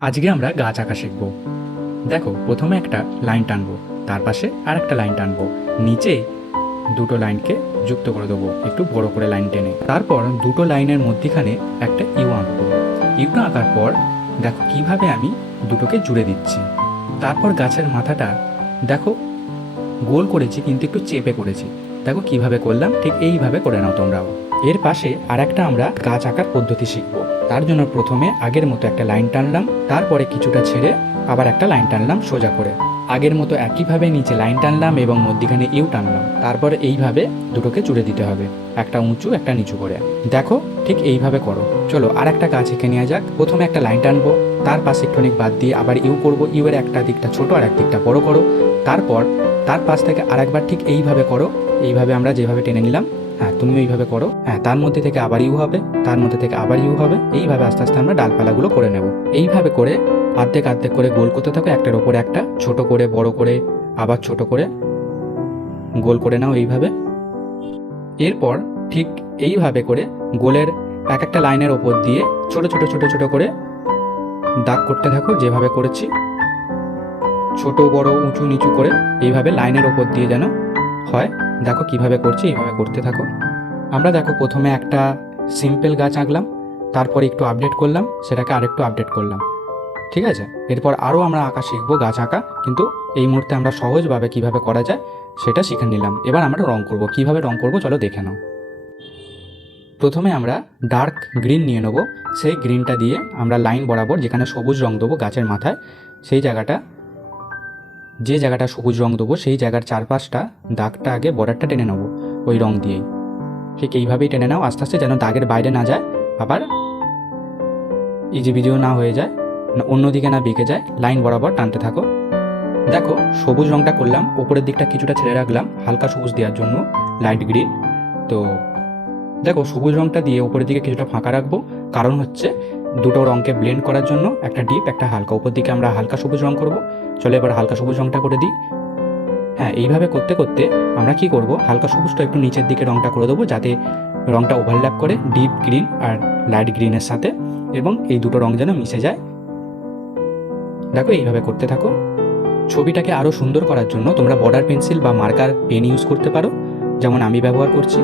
আজকে আমরা গাছ আঁকা শিখব। দেখো, প্রথমে একটা লাইন টানবো, তার পাশে আর একটা লাইন টানবো, নিচে দুটো লাইনকে যুক্ত করে দেবো একটু বড় করে লাইন টেনে। তারপর দুটো লাইনের মধ্যিখানে একটা ইউ আঁকবো। ইউটা আঁকার পর দেখো কিভাবে আমি দুটোকে জুড়ে দিচ্ছি। তারপর গাছের মাথাটা দেখো গোল করেছি, কিন্তু একটু চেপে করেছি। দেখো কিভাবে করলাম, ঠিক এইভাবে করে নাও তোমরাও। এর পাশে আর একটা আমরা গাছ আঁকার পদ্ধতি শিখবো। তার জন্য প্রথমে আগের মতো একটা লাইন টানলাম, তারপরে কিছুটা ছেড়ে আবার একটা লাইন টানলাম সোজা করে। আগের মতো একইভাবে নিচে লাইন টানলাম এবং মধ্যিখানে ইউ টানলাম। তারপরে এইভাবে দুটোকে জুড়ে দিতে হবে, একটা উঁচু একটা নিচু করে। দেখো ঠিক এইভাবে করো। চলো আর একটা গাছ এঁকে নেওয়া যাক। প্রথমে একটা লাইন টানবো, তার পাশে একটুখানি বাদ দিয়ে আবার ইউ করবো। ইউ এর একটা দিকটা ছোট আর এক দিকটা বড় করো। তারপর তার পাশ থেকে আরেকবার ঠিক এইভাবে করো। এইভাবে আমরা যেভাবে টেনে নিলাম, হ্যাঁ তুমিও এইভাবে করো। হ্যাঁ, তার মধ্যে থেকে আবার ইউ হবে, তার মধ্যে থেকে আবার ইউ হবে। এইভাবে আস্তে আস্তে আমরা ডালপালাগুলো করে নেব। এইভাবে করে অর্ধেক অর্ধেক করে গোল করতে থাকো, একটার ওপরে একটা, ছোট করে বড় করে আবার ছোট করে গোল করে নাও এইভাবে। এরপর ঠিক এইভাবে করে গোলের এক একটা লাইনের ওপর দিয়ে ছোট ছোট ছোট ছোট করে দাগ করতে থাকো, যেভাবে করেছি। ছোট বড় উঁচু নিচু করে এইভাবে লাইনের ওপর দিয়ে যেন হয়। দেখো কিভাবে করছি, এইভাবে করতে থাকো। আমরা দেখো প্রথমে একটা সিম্পল গাছ আঁকলাম, তারপর একটু আপডেট করলাম, সেটাকে আরেকটু আপডেট করলাম। ঠিক আছে, এরপর আরও আমরা আঁকা শিখবো, গাছ আঁকা। কিন্তু এই মুহূর্তে আমরা সহজভাবে কিভাবে করা যায় সেটা শিখে নিলাম। এবার আমরা রং করব। কিভাবে রং করব চলো দেখে নাও। প্রথমে আমরা ডার্ক গ্রিন নিয়ে নেবো। সেই গ্রিনটা দিয়ে আমরা লাইন বরাবর যেখানে সবুজ রং দেবো গাছের মাথায়, সেই জায়গাটা, যে জায়গাটা সবুজ রং দেবো সেই জায়গার চারপাশটা দাগটা আগে বর্ডারটা টেনে নেবো ওই রং দিয়েই। ঠিক এইভাবেই টেনে নাও আস্তে আস্তে, যেন দাগের বাইরে না যায়, আবার ইজি ভিডিও না হয়ে যায়, অন্যদিকে না বেঁকে যায়। লাইন বরাবর টানতে থাকো। দেখো সবুজ রংটা করলাম, ওপরের দিকটা কিছুটা ছেড়ে রাখলাম হালকা সবুজ দেওয়ার জন্য, লাইট গ্রিন। তো দেখো সবুজ রংটা দিয়ে ওপরের দিকে কিছুটা ফাঁকা রাখবো, কারণ হচ্ছে দুটো রঙকে ব্লেন্ড করার জন্য, একটা ডিপ একটা হালকা। উপর দিকে আমরা হালকা সবুজ রং করব। চলো এবার হালকা সবুজ রংটা করে দিই। হ্যাঁ, এইভাবে করতে করতে আমরা কি করব, হালকা সবুজটা একটু নিচের দিকে রংটা করে দেবো, যাতে রংটা ওভারল্যাপ করে ডিপ গ্রিন আর লাইট গ্রিনের সাথে, এবং এই দুটো রং যেন মিশে যায়। দেখো এইভাবে করতে থাকো। ছবিটাকে আরও সুন্দর করার জন্য তোমরা বর্ডার পেন্সিল বা মার্কার পেন ইউজ করতে পারো, যেমন আমি ব্যবহার করছি।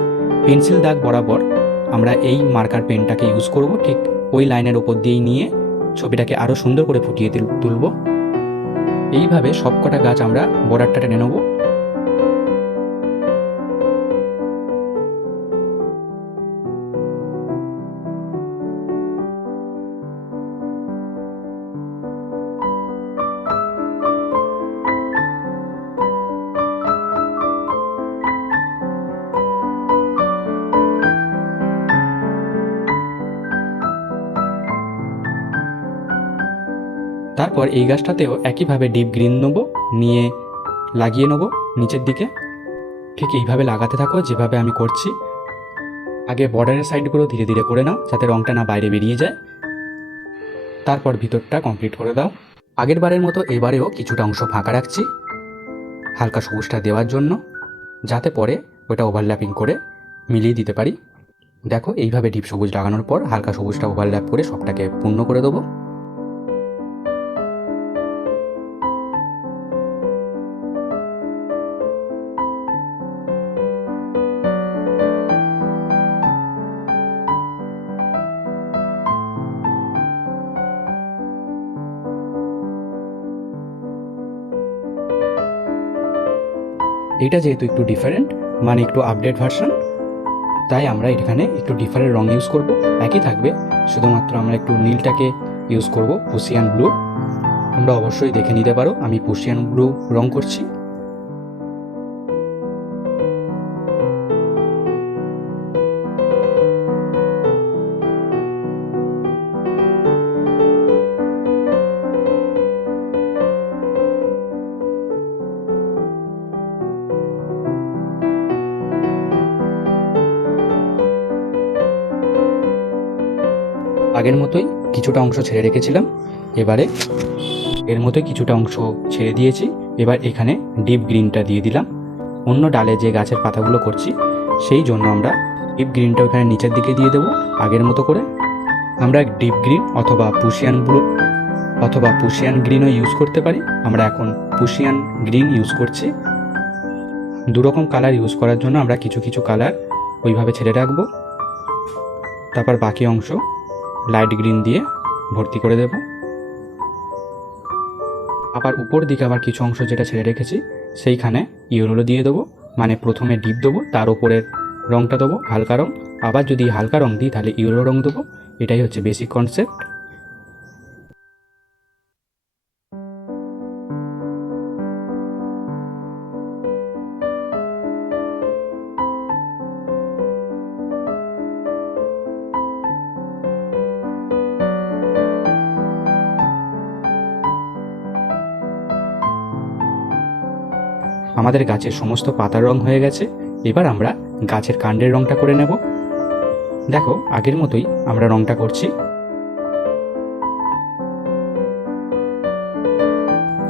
পেন্সিল দাগ বরাবর আমরা এই মার্কার পেনটাকে ইউজ করব, ঠিক ওই লাইনের ওপর দিয়েই নিয়ে ছবিটাকে আরও সুন্দর করে ফুটিয়ে তুলব। এইভাবে সবকটা গাছ আমরা বর্ডারটা টেনে নেব। তারপর এই গাছটাতেও একইভাবে ডিপ গ্রিন নেবো, নিয়ে লাগিয়ে নেবো নিচের দিকে। ঠিক এইভাবে লাগাতে থাকো যেভাবে আমি করছি। আগে বর্ডারের সাইডগুলো ধীরে ধীরে করে নাও, যাতে রংটা না বাইরে বেরিয়ে যায়। তারপর ভিতরটা কমপ্লিট করে দাও। আগের বারের মতো এবারেও কিছুটা অংশ ফাঁকা রাখছি হালকা সবুজটা দেওয়ার জন্য, যাতে পরে ওটা ওভারল্যাপিং করে মিলিয়ে দিতে পারি। দেখো এইভাবে ডিপ সবুজ লাগানোর পর হালকা সবুজটা ওভারল্যাপ করে সবটাকে পূর্ণ করে দেবো। এটা যেহেতু একটু ডিফারেন্ট, মানে একটু আপডেট ভার্সন, তাই আমরা এখানে একটু ডিফারেন্ট রং ইউজ করব। একই থাকবে, শুধুমাত্র আমরা একটু নীলটাকে ইউজ করব, পুসিয়ান ব্লু। তোমরা অবশ্যই দেখে নিতে পারো আমি পুসিয়ান ব্লু রং করছি। আগের মতোই কিছুটা অংশ ছেড়ে রেখেছিলাম, এবারে এর মতোই কিছুটা অংশ ছেড়ে দিয়েছি। এবার এখানে ডিপ গ্রিনটা দিয়ে দিলাম। অন্য ডালে যে গাছের পাতাগুলো করছি সেই জন্য আমরা ডিপ গ্রিনটা ওখানে নিচের দিকে দিয়ে দেবো। আগের মতো করে আমরা ডিপ গ্রিন অথবা পুসিয়ান ব্লু অথবা পুশিয়ান গ্রিনও ইউজ করতে পারি। আমরা এখন পুশিয়ান গ্রিন ইউজ করছি। দুরকম কালার ইউজ করার জন্য আমরা কিছু কিছু কালার ওইভাবে ছেড়ে রাখবো, তারপর বাকি অংশ লাইট গ্রিন দিয়ে ভর্তি করে দেব। আবার উপর দিকে আবার কিছু অংশ যেটা ছেড়ে রেখেছি সেইখানে ইয়েলো দিয়ে দেবো, মানে প্রথমে ডিপ দেবো, তার উপরের রঙটা দেবো হালকা রঙ, আবার যদি হালকা রঙ দিই তাহলে ইয়েলো রঙ দেবো। এটাই হচ্ছে বেসিক কনসেপ্ট। আমাদের গাছের সমস্ত পাতার রং হয়ে গেছে। এবার আমরা গাছের কাণ্ডের রংটা করে নেব। দেখো আগের মতোই আমরা রংটা করছি,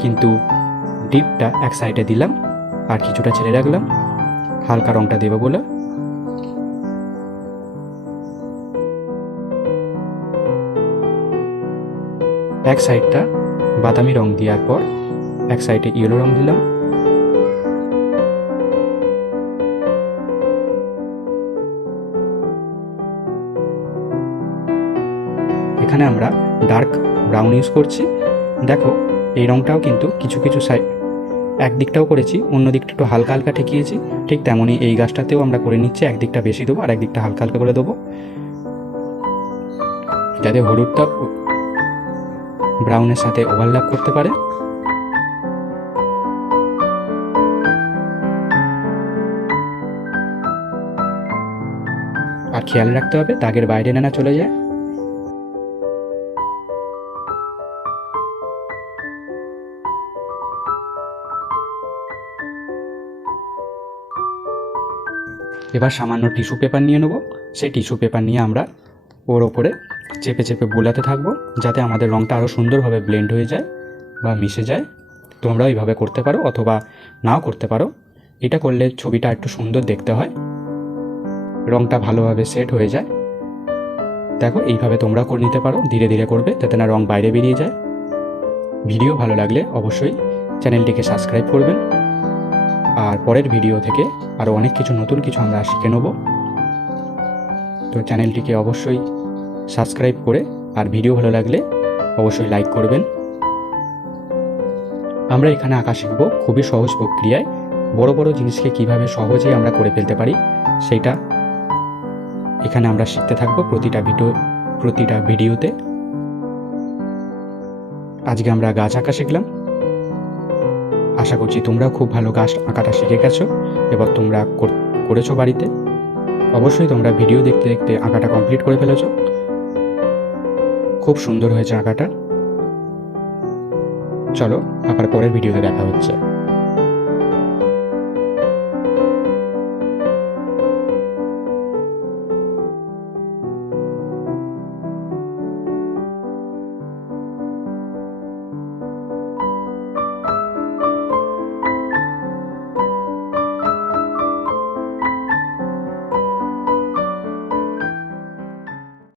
কিন্তু ডিপটা এক সাইডে দিলাম আর কিছুটা ছেড়ে রাখলাম হালকা রংটা দেবো বলে। এক সাইডটা বাদামি রং দেওয়ার পর এক সাইডে ইয়েলো রং দিলাম। এখানে আমরা ডার্ক ব্রাউন ইউজ করছি। দেখো এই রংটাও কিন্তু কিছু কিছু সাইড একদিকটাও করেছি, অন্য দিকটা একটু হালকা হালকা ঠেকিয়েছি। ঠিক তেমনই এই গাছটাতেও আমরা করে নিচ্ছি, একদিকটা বেশি দেবো আর একদিকটা হালকা হালকা করে দেবো, যাতে হলুদটা ব্রাউনের সাথে ওভারল্যাপ করতে পারে। আর খেয়াল রাখতে হবে দাগের বাইরে না চলে যায়। এবার সামান্য টিস্যু পেপার নিয়ে নেব। সেই টিস্যু পেপার নিয়ে আমরা ওর ওপরে চেপে চেপে বোলাতে থাকবো, যাতে আমাদের রঙটা আরও সুন্দরভাবে ব্লেন্ড হয়ে যায় বা মিশে যায়। তোমরা এইভাবে করতে পারো অথবা নাও করতে পারো, এটা করলে ছবিটা একটু সুন্দর দেখতে হয়, রঙটা ভালোভাবে সেট হয়ে যায়। দেখো এইভাবে তোমরা করে নিতে পারো, ধীরে ধীরে করবে যাতে না রঙ বাইরে বেরিয়ে যায়। ভিডিও ভালো লাগলে অবশ্যই চ্যানেলটিকে সাবস্ক্রাইব করবেন। আর পরের ভিডিও থেকে আরও অনেক কিছু নতুন কিছু আমরা শিখে নেব। তো চ্যানেলটিকে অবশ্যই সাবস্ক্রাইব করে আর ভিডিও ভালো লাগলে অবশ্যই লাইক করবেন। আমরা এখানে আঁকা শিখব খুবই সহজ প্রক্রিয়ায় বড় বড় জিনিসকে কিভাবে সহজেই আমরা করে ফেলতে পারি, সেটা এখানে আমরা শিখতে থাকবো প্রতিটা ভিডিওতে। আজকে আমরা গাছ আঁকা শিখলাম। আশা করছি তোমরা খুব ভালো গাছ আঁকাটা শিখে গেছো, এবার তোমরা করেছো বাড়িতে। অবশ্যই তোমরা ভিডিও দেখতে দেখতে আঁকাটা কমপ্লিট করে ফেলেছো। খুব সুন্দর হয়েছে আঁকাটা। চলো আবার পরের ভিডিওতে দেখা হচ্ছে।